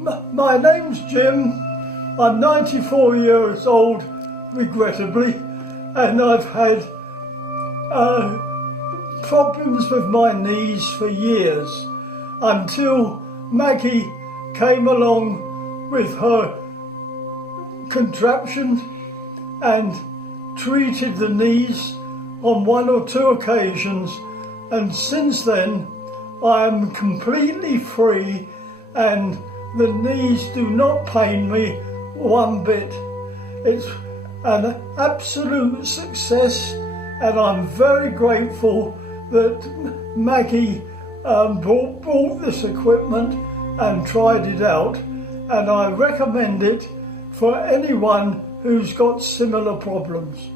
My name's Jim. I'm 94 years old, regrettably, and I've had problems with my knees for years until Maggie came along with her contraption and treated the knees on 1 or 2 occasions, and since then I am completely free and the knees do not pain me one bit. It's an absolute success, and I'm very grateful that Maggie bought this equipment and tried it out, and I recommend it for anyone who's got similar problems.